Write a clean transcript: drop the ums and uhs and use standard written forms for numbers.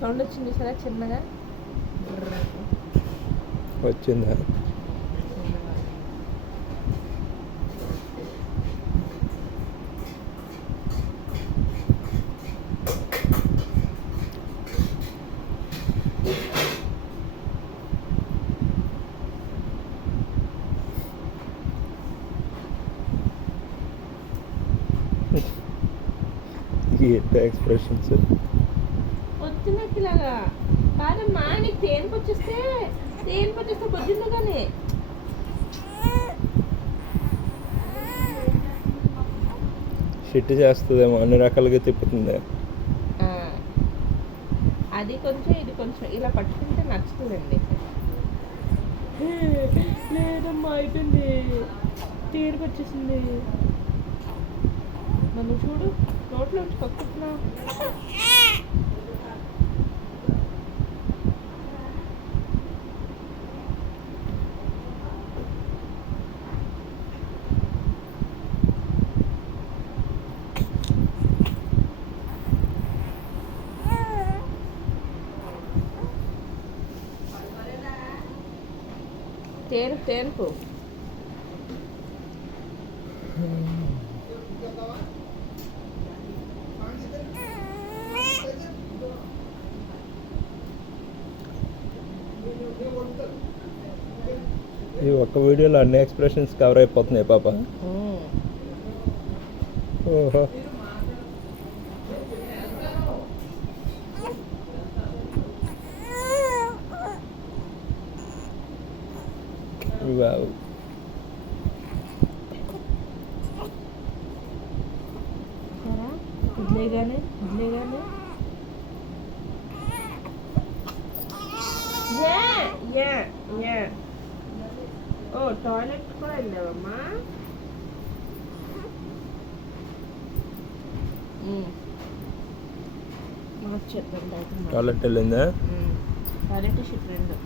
Sound వచ్చింది సరే చిన్నగా వచ్చిందా? ఎక్స్ప్రెషన్స్ వచ్చినట్లాగా కాదమ్మా. నీకు తేనుకొచ్చేస్తే పొద్దున్న కానీ షిట్ చేస్తుందేమో, అన్ని రకాలుగా తిప్పుతుంది. అది కొంచెం ఇది కొంచెం ఇలా పట్టుకుంటే నచ్చుతుందండి. లేదమ్మా అయిపోయింది, తేనుకు వచ్చేసింది. నన్ను చూడు, నోట్లో నుంచి కక్కుతున్నా. తేనుకు ఈ ఒక్క వీడియోలో అన్ని ఎక్స్ప్రెషన్స్ కవర్ అయిపోతున్నాయి పాప. ఓహో, వావ్. వదిలేగానే ఓ టాయిలెట్ కూడా వెళ్ళావమ్మా. టాయిలెట్ వెళ్ళిందా? Toilet shit 2